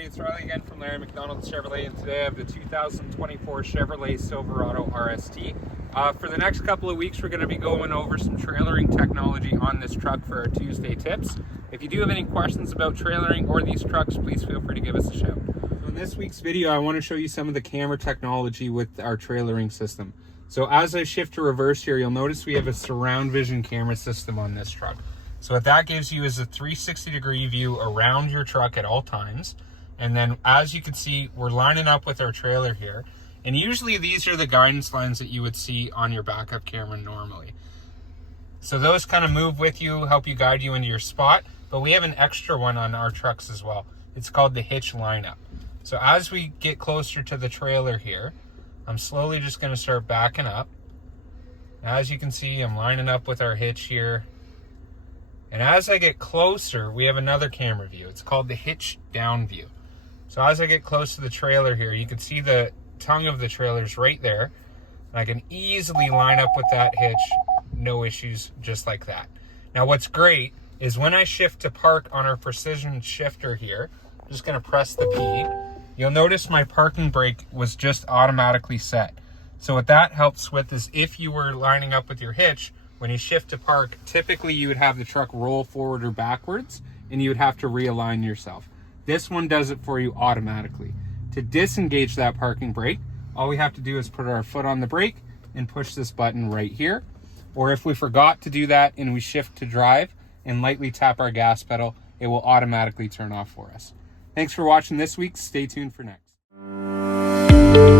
everybody, it's Riley again from Larry McDonald Chevrolet, and today I have the 2024 Chevrolet Silverado RST. For the next couple of weeks, we're going to be going over some trailering technology on this truck for our Tuesday tips. If you do have any questions about trailering or these trucks, please feel free to give us a shout. So in this week's video, I want to show you some of the camera technology with our trailering system. So as I shift to reverse here, you'll notice we have a surround vision camera system on this truck. So what that gives you is a 360-degree view around your truck at all times. And then as you can see, we're lining up with our trailer here. And usually these are the guidance lines that you would see on your backup camera normally. So those kind of move with you, help you guide you into your spot. But we have an extra one on our trucks as well. It's called the hitch lineup. So as we get closer to the trailer here, I'm slowly just going to start backing up. As you can see, I'm lining up with our hitch here. And as I get closer, we have another camera view. It's called the hitch down view. So as I get close to the trailer here, you can see the tongue of the trailer's right there. And I can easily line up with that hitch, no issues, just like that. Now what's great is when I shift to park on our precision shifter here, I'm just gonna press the P, you'll notice my parking brake was just automatically set. So what that helps with is if you were lining up with your hitch, when you shift to park, typically you would have the truck roll forward or backwards and you would have to realign yourself. This one does it for you automatically. To disengage that parking brake, all we have to do is put our foot on the brake and push this button right here. Or if we forgot to do that and we shift to drive and lightly tap our gas pedal, it will automatically turn off for us. Thanks for watching this week. Stay tuned for next.